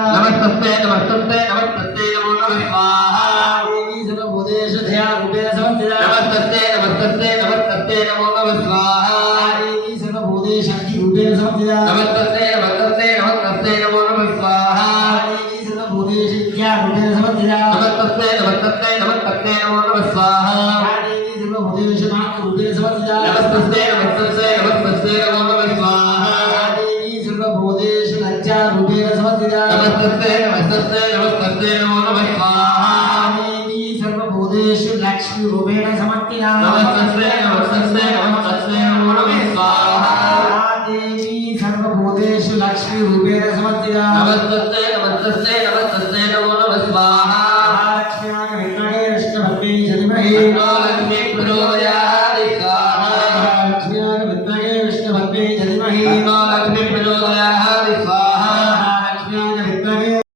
नमस्ते नमस्ते नमस्ते नमो नमः स्वाहा देवी सर्वभूतेषु दया रूपेण समन्विता नमस्ते नमस्ते नमस्ते नमो नमः स्वाहा देवी सर्वभूतेषु शक्ति रूपेण समन्विता नमस्ते नमस्ते नमस्ते नमो नमः स्वाहा देवी सर्वभूतेषु विद्या रूपेण समन्विता नमस्ते नमस्ते नमस्ते नमो नमः स्वाहा देवी सर्वभूतेषु नाम रूपेण समन्विता नमस्ते नमस्ते नमस्ते नमो नमः स्वाहा देवी सर्वभूतेषु लज्जा रूपेण समन्विता नमस्ते नमस्ते नमस्ते नमो नमः स्वाहा देवी सर्वभूतेषु लक्ष्मी रूपेण समन्विता नमस्ते नमस्ते नमस्ते नमो नमः स्वाहा देवी सर्वभूतेषु लक्ष्मी रूपेण समन्विता नमस्ते नमस्ते नमस्ते